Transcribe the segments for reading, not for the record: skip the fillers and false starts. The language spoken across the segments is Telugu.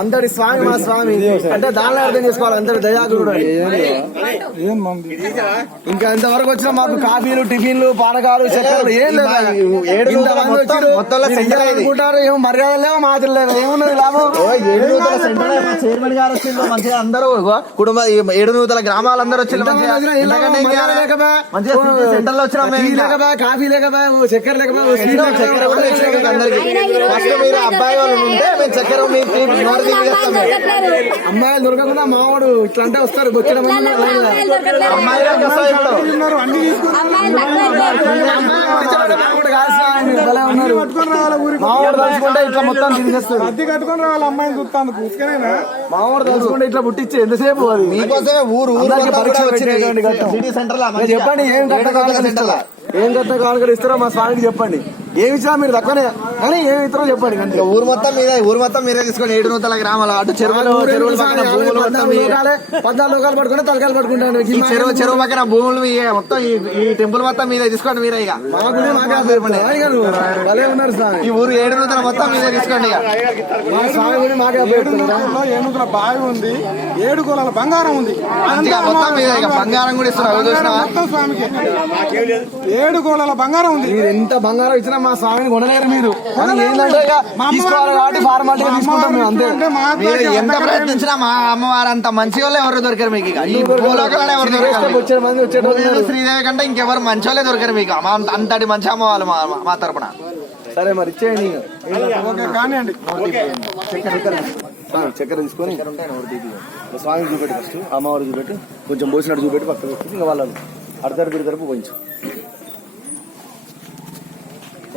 అందరి స్వామి మా స్వామి అంటే దానిలో అర్థం చేసుకోవాలి. అందరి దయాగురుడు. ఇంకా ఇంతవరకు వచ్చిన మాకు కాఫీలు, టిఫిన్లు, పానకాలు, చక్కెరలు ఏం లేదు. అనుకుంటారు ఏమో మర్యాదలు లేవు, మాటలు లేవు, ఏమున్నది లాభం. చైర్మన్ గారు వచ్చిండు మంచిగా, అందరూ కుటుంబ 7 గ్రామాలందరూ వచ్చిండు. సెంటర్ లో వచ్చిన కాఫీ లేకపోయా, చక్కెర లేకపోయా, మీరు అబ్బాయి వాళ్ళు ఉంటే మేము చక్కెర అమ్మాయిలు దొరకకుండా మావాడు ఇట్లా అంటే వస్తారు. వచ్చిన మావాడు తలుచుకుంటే ఇట్లా మొత్తం తీసేస్తారు. అద్దె కట్టుకొని రావాలి అమ్మాయిని చూస్తాను. మావాడు తలుచుకుంటే ఇట్లా పుట్టించి ఎంతసేపు అది మీకోసమే ఊరు పరీక్ష చెప్పండి. ఏం కట్ట కానుకలు ఇస్తారో మా స్వామికి చెప్పండి. ఏమి ఇచ్చినా మీరు తక్కువనే కానీ ఏమి ఇస్తారో చెప్పండి. ఊరు మొత్తం మీరే తీసుకోండి. 7 గ్రామాలు అటు చెరువులు 14 లోకాలు పట్టుకుంటే తలకాయలు పట్టుకుంటాను. చెరువు పక్కన భూములు మొత్తం ఈ టెంపుల్ మొత్తం మీరే తీసుకోండి. మీరే ఇక భలే ఉన్నారు స్వామి. ఈ ఊరు 7 మొత్తం మీరే తీసుకోండి. ఇక మా స్వామి కూడా మాకే 7 బావి ఉంది, 7 కులాల బంగారం ఉంది. మొత్తం మీద ఇక బంగారం కూడా ఇస్తున్నారు. మొత్తం స్వామికి 7 కులాల బంగారం ఉంది. మీరు ఎంత బంగారం ఇచ్చినా మా స్వామిని కొనలేరు. మీరు ఏంటంటే తీసుకోవాలి కాబట్టి ఫార్మాలిటీగా తీసుకుంటాం మేము అంతే. మీరు ఎంత ప్రయత్నించినా మా అమ్మవారు అంత మంచి వాళ్ళు ఎవరు దొరకరు మీకు. ఇక ఈ భూలోకంలోనే ఎవరు దొరకరు. వచ్చే మంది వచ్చేటోళ్ళు శ్రీదేవి కంటే ఇంకెవరు మంచి వాళ్ళే దొరకరు మీకు. అంతటి మంచి అమ్మ వాళ్ళు మా తరపున. సరే మరి ఇచ్చేయండి. కానివ్వండి. చక్కెర తీసుకొని స్వామికి చూపెట్టి ఫస్ట్, అమ్మవారు చూపెట్టి కొంచెం పోసినట్టు చూపెట్టి పక్కన పెట్టి ఇంకా వాళ్ళు అర్ధతరపు తరపు పోయించు.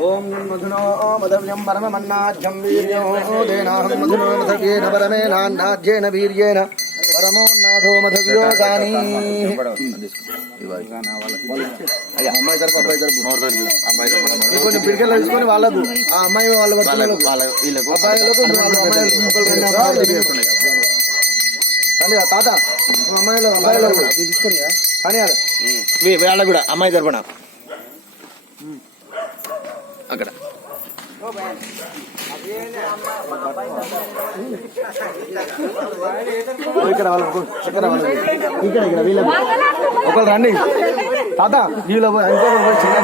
ఓం మధునో మధవ్యం పరమమన్నాజ్యం వీర్యోదేనాహం మధునో మధవ్యేన పరమేనాన్నాజ్యేన వీర్యేన పరమోన్నాథో మధవ్యోగాని. అమ్మాయి తరపు అబ్బాయి తరపు కొంచెం పిడికెళ్ళ తీసుకొని వాళ్ళకు ఆ అమ్మాయి వాళ్ళ తాత అమ్మాయిలో తీసుకొని కానీ వాళ్ళ కూడా అమ్మాయి తరపున అక్కడ ఇక్కడ ఒకళ్ళు రండి తాత వీళ్ళు చిన్న